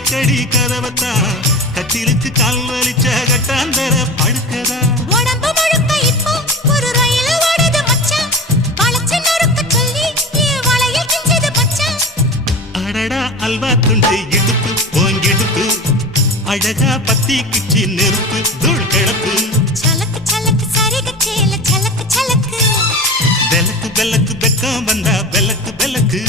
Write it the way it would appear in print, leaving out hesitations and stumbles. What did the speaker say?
அடிக்கடி கதவத்தா கட்டிலுக்கு கால் வலிச்ச கட்டாந்தர படுக்கதா உடம்பு முழுக்க இப்போ ஒரு ரயில் ஓடுது மச்சான் வளைச்சு நறுக்க சொல்லி வளையல் கிஞ்சது மச்சான் அடடா அல்வா துண்டு இடுப்பு போங்கிடுப்பு அழகா பத்தி கிச்சி நெருப்பு தூள் கிளப்பு சலக்கு சலக்கு சரிக சேல சலக்கு சலக்கு வெலக்கு வெலக்கு வெக்கம் வந்தா வெலக்கு வெலக்கு